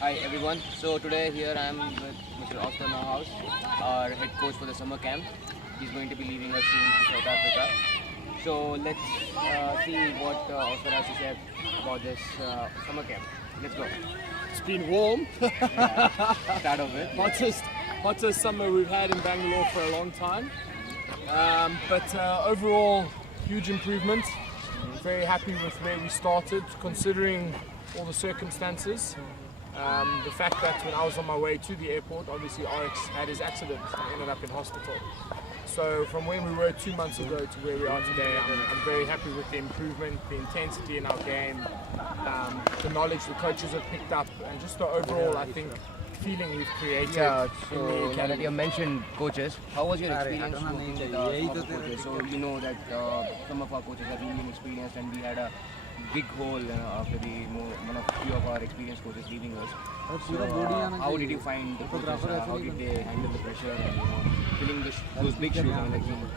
Hi everyone. So today here I am with Mr. Oscar Nauhaus, our head coach for the summer camp. He's going to be leaving us soon to South Africa. So let's see what Oscar has to say about this summer camp. Let's go. It's been warm. Start of it. Hottest summer we've had in Bangalore for a long time. But overall, huge improvement. Very happy with where we started, considering all the circumstances. The fact that when I was on my way to the airport, obviously Rx had his accident and ended up in hospital. So from where we were 2 months ago to where we are today, I'm very happy with the improvement, the intensity in our game, the knowledge the coaches have picked up, and just the overall, I think, feeling we've created Yeah, in so the now that academy. you mentioned coaches, how was your experience working with some of the coaches? So you know that some of our coaches are really inexperienced and we had a big hole after few of our experienced coaches leaving us. So how did you find the coaches? How did they handle the pressure and filling those big shoes? I mean,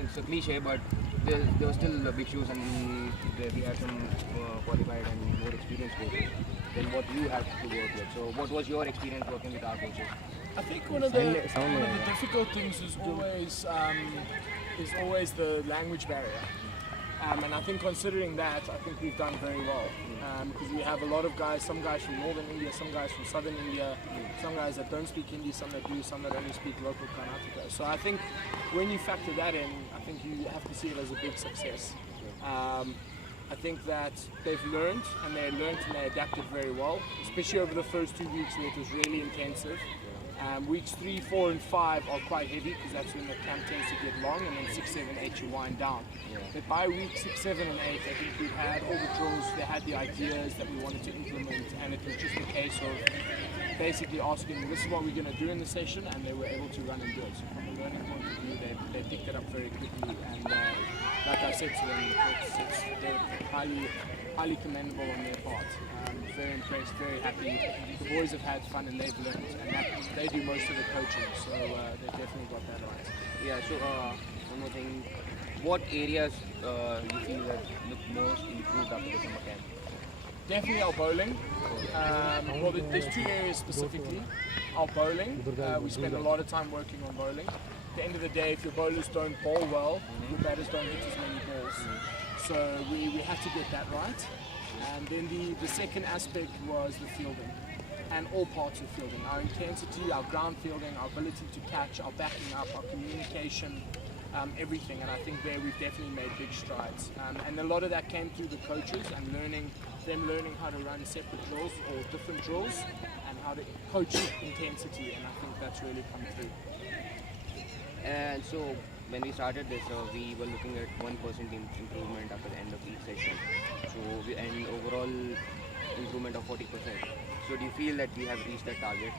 it's a cliche, but there were still big shoes, and we had some qualified and more experienced coaches than what you had to work with. So what was your experience working with our coaches? I think one of the difficult things is always the language barrier. And I think considering that, I think we've done very well. Because we have a lot of guys, some guys from northern India, some guys from southern India, some guys that don't speak Hindi, some that do, some that only speak local Karnataka. So I think when you factor that in, I think you have to see it as a big success. I think that they've learned and they adapted very well, especially over the first 2 weeks where it was really intensive. Weeks 3, 4 and 5 are quite heavy because that's when the camp tends to get long, and then 6, 7, 8 you wind down. But by week 6, 7 and 8 I think we've had all the drills, they had the ideas that we wanted to implement, and it was just a case of basically asking, this is what we're going to do in the session, and they were able to run and do it. So from a learning point of view, they picked it up very quickly, and like I said to them, they're highly commendable on their part. Very impressed, very happy. The boys have had fun and they've learned, and they do most of the coaching, so they've definitely got that right. Yeah, so one more thing. What areas you feel that look most improved after the summer camp? Definitely our bowling. Well, there's 2 areas specifically. Our bowling, we spend a lot of time working on bowling. At the end of the day, if your bowlers don't bowl well, your batters don't hit as many balls. So we have to get that right. And then the second aspect was the fielding, and all parts of fielding. Our intensity, our ground fielding, our ability to catch, our backing up, our communication, everything. And I think there we've definitely made big strides. And a lot of that came through the coaches and learning how to run separate drills or different drills and how to coach intensity. And I think that's really come through. And so when we started this, we were looking at 1% improvement after the end of each session. So and overall improvement of 40%. So do you feel that we have reached that target?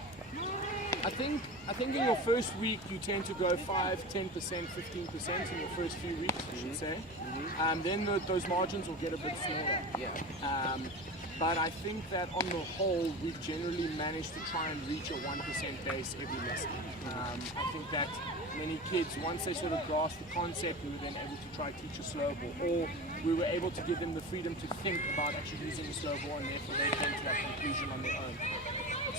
I think in your first week you tend to go 5, 10%, 15% in your first few weeks, I should say. Then those margins will get a bit smaller. Yeah. But I think that on the whole, we've generally managed to try and reach a 1% base every lesson. I think that many kids, once they sort of grasp the concept, we were then able to try to teach a slow ball, or we were able to give them the freedom to think about actually using a slow ball, and therefore they came to that conclusion on their own.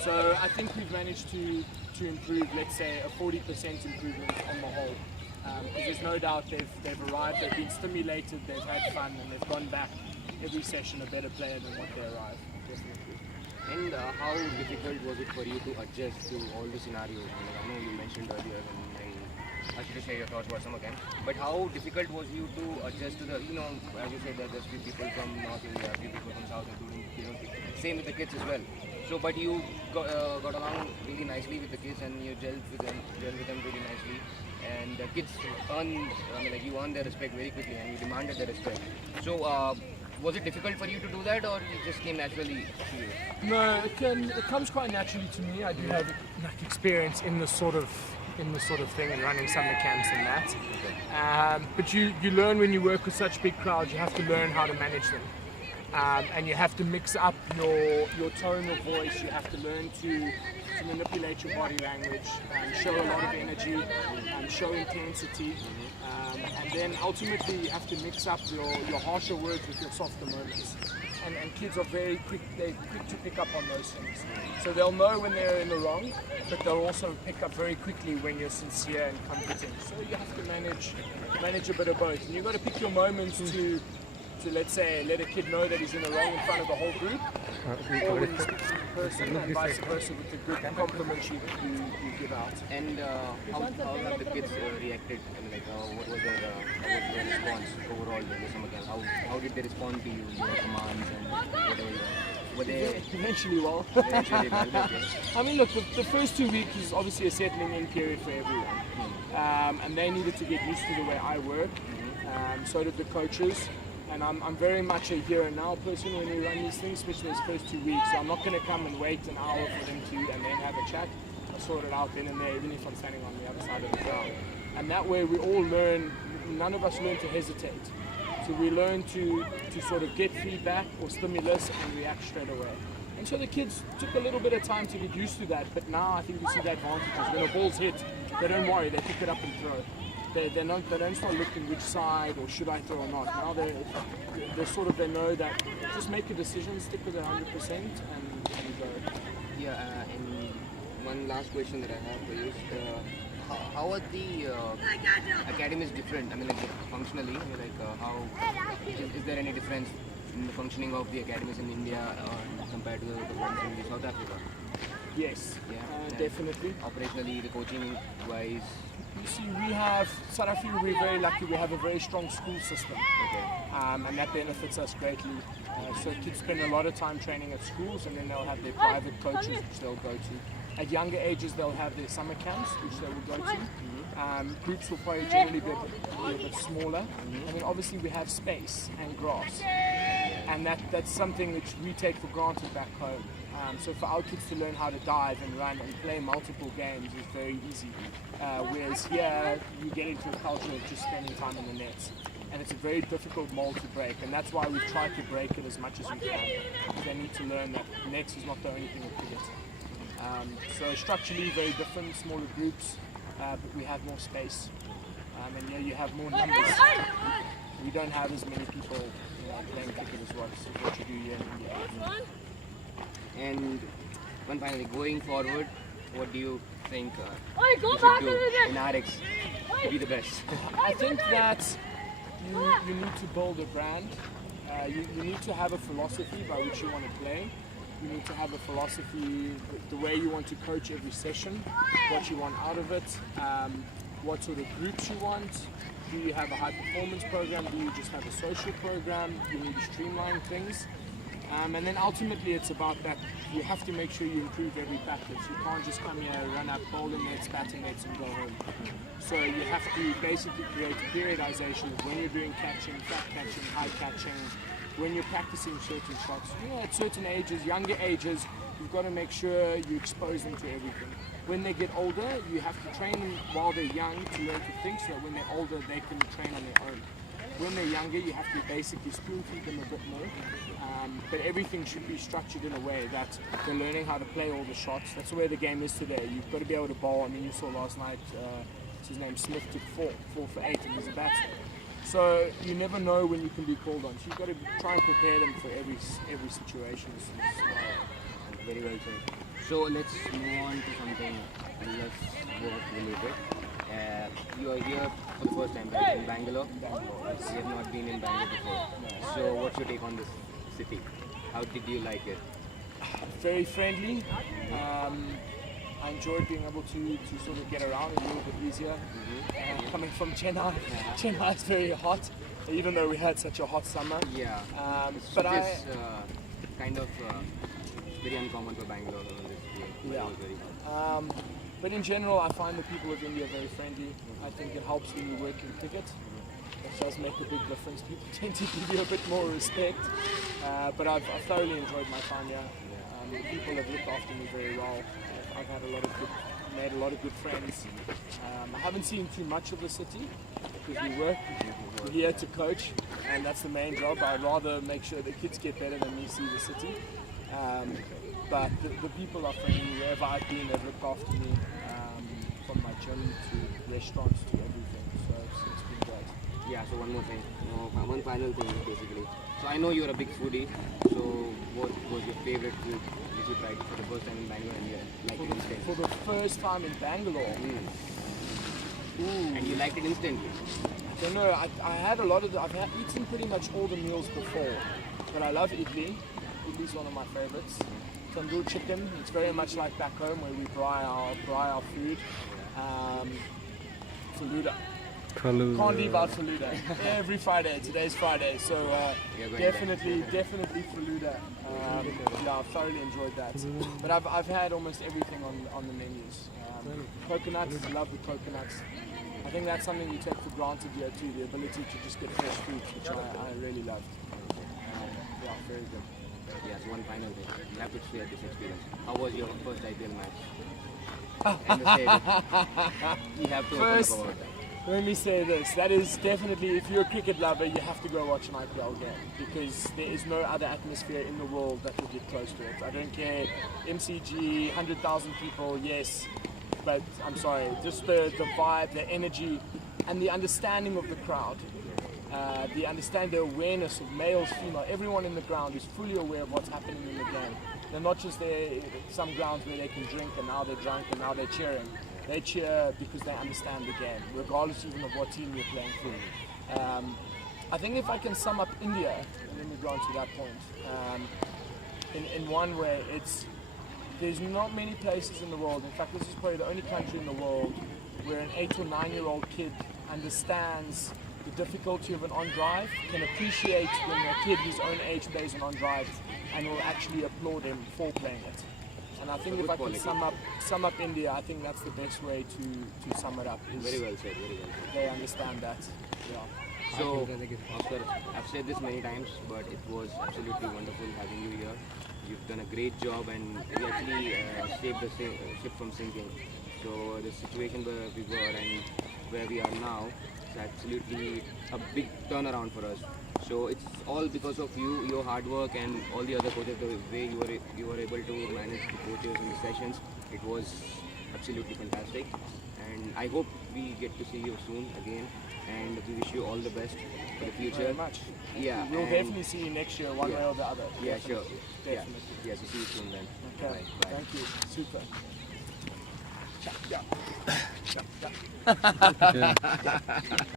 So I think we've managed to improve, let's say, a 40% improvement on the whole. Because there's no doubt they've arrived, they've been stimulated, they've had fun, and they've gone back every session a better player than what they arrived, definitely. And how difficult was it for you to adjust to all the scenarios? I know you mentioned earlier when I should share your thoughts about summer camp, but how difficult was you to adjust to the, as you said, there's few people from North India, few people from South, including, same with the kids as well. So, but you got along really nicely with the kids, and you gelled with them really nicely, and the kids you earned their respect very quickly, and you demanded their respect. So, was it difficult for you to do that, or it just came naturally to you? No, it comes quite naturally to me. I do have experience in this sort of thing and running summer camps and that. But you learn when you work with such big crowds, you have to learn how to manage them. and you have to mix up your tone of voice. You have to learn to manipulate your body language, show a lot of energy, show intensity, and then ultimately you have to mix up your harsher words with your softer moments. And kids are very quick, they're quick to pick up on those things. So they'll know when they're in the wrong, but they'll also pick up very quickly when you're sincere and comforting. So you have to manage a bit of both. And you've got to pick your moments to let's say, let a kid know that he's in the wrong in front of the whole group, or when he speaks in person, and vice versa with the good compliments you give out. And how have the kids reacted? I mean, like, what was their response overall in the summer camp? How did they respond to your commands and whatever? Were they eventually well? Eventually well, okay. I mean, look, the first 2 weeks is obviously a settling in period for everyone, and they needed to get used to the way I work. So did the coaches. And I'm very much a here and now person when we run these things, especially those first 2 weeks. So I'm not going to come and wait an hour for them to and then have a chat. I sort it out then and there, even if I'm standing on the other side of the ground. And that way we all learn, none of us learn to hesitate. So we learn to sort of get feedback or stimulus and react straight away. And so the kids took a little bit of time to get used to that, but now I think we see the advantages. When a ball's hit, they don't worry, they pick it up and throw. They don't start looking which side or should I throw or not. Now they know that just make a decision, stick with it 100% and go. Yeah, and one last question that I have for you is how are the academies different? I mean, like functionally, I mean, like how is there any difference in the functioning of the academies in India compared to the ones in South Africa? Yes, yeah, definitely. Operationally, the coaching wise. You see, South Africa, we're very lucky, we have a very strong school system. Okay. And that benefits us greatly. So kids spend a lot of time training at schools and then they'll have their private coaches which they'll go to. At younger ages, they'll have their summer camps which they will go to. Groups will probably generally be a little bit smaller. And then obviously we have space and grass. And that's something which we take for granted back home. So for our kids to learn how to dive and run and play multiple games is very easy. Whereas here, you get into a culture of just spending time in the nets. And it's a very difficult mold to break. And that's why we've tried to break it as much as we can. They need to learn that nets is not the only thing with cricket. So structurally, very different, smaller groups, but we have more space. And here you have more numbers. We don't have as many people playing cricket as what you do here in India. And one finally, going forward, what do you think you should do in Rx to be the best? I think that you need to build a brand. You need to have a philosophy by which you want to play. You need to have a philosophy, the way you want to coach every session, what you want out of it, what sort of groups you want. Do you have a high performance program? Do you just have a social program? You need to streamline things. And then ultimately it's about that you have to make sure you improve every practice. You can't just come here, run up, bowling nets, batting nets and go home. So you have to basically create a periodization of when you're doing catching, flat catching, high catching, when you're practicing certain shots. At certain ages, younger ages, you've got to make sure you expose them to everything. When they get older, you have to train them while they're young to learn to think, so that when they're older, they can train on their own. When they're younger, you have to basically spoon feed them a bit more. But everything should be structured in a way that they're learning how to play all the shots. That's the way the game is today. You've got to be able to bowl. I mean, you saw last night, what's his name, Smith took 4 for 8 and he's a batsman. So you never know when you can be called on. So you've got to try and prepare them for every situation. Very well said. So let's move on to something less work related. You are here for the first time, right? In Bangalore? You have not been in Bangalore before. So what's your take on this city? How did you like it? Very friendly. I enjoyed being able to sort of get around a little bit easier. Coming from Chennai, Chennai is very hot, even though we had such a hot summer. Yeah. But it's kind of very uncommon for Bangalore. Yeah. But in general, I find the people of India very friendly. I think it helps when you work in cricket. It does make a big difference. People tend to give you a bit more respect. But I've thoroughly enjoyed my time here. The people have looked after me very well. I've had made a lot of good friends. I haven't seen too much of the city, because we work. We're here to coach, and that's the main job. I'd rather make sure the kids get better than me see the city. But the people are friendly. Wherever I've been, they've looked after me, from my gym to restaurants to everything. So it's been great. Yeah, so one more thing, one final thing basically. So I know you're a big foodie, so what was your favorite food which you tried for the first time in Bangalore and you liked it instantly? For the first time in Bangalore. And you liked it instantly? I don't know, I had a lot of I've eaten pretty much all the meals before, but I love idli. Idli's one of my favorites. Tandoor chicken, it's very much like back home where we fry our food. Faluda. Can't leave out Faluda. Every Friday, today's Friday, so definitely Faluda. Yeah, I've thoroughly enjoyed that. But I've had almost everything on the menus. Coconuts, I love the coconuts. I think that's something you take for granted here too, the ability to just get fresh fruit, which I really loved. Yeah, very good. Yes, one final thing. You have to share this experience. How was your first IPL match? And the stadium. You have to open up about that. Let me say this, that is definitely, if you're a cricket lover, you have to go watch an IPL game because there is no other atmosphere in the world that will get close to it. I don't care, MCG, 100,000 people, yes, but I'm sorry, just the vibe, the energy, and the understanding of the crowd. The awareness of males, female, everyone in the ground is fully aware of what's happening in the game. They're not just there, some grounds where they can drink and now they're drunk and now they're cheering. They cheer because they understand the game, regardless even of what team you're playing for. I think if I can sum up India, and let me go on to that point, in one way, there's not many places in the world, in fact this is probably the only country in the world where an 8 or 9 year old kid understands the difficulty of an on-drive, can appreciate when a kid his own age plays an on-drive and will actually applaud him for playing it. And I think if I can sum up India, I think that's the best way to sum it up. Very well said, very well said. They understand that. Yeah. So, Oscar, I've said this many times, but it was absolutely wonderful having you here. You've done a great job and you actually saved the ship from sinking. So the situation where we were and where we are now is absolutely a big turnaround for us. So it's all because of you, your hard work and all the other coaches, the way you were able to manage the coaches and the sessions. It was absolutely fantastic. And I hope we get to see you soon again. And we wish you all the best for the future. Very much. Yeah. We'll definitely see you next year, one way or the other. Yeah, Definitely. sure. Definitely. Yeah. Yes, we'll see you soon then. Okay. Bye. Thank you. Super. Okay.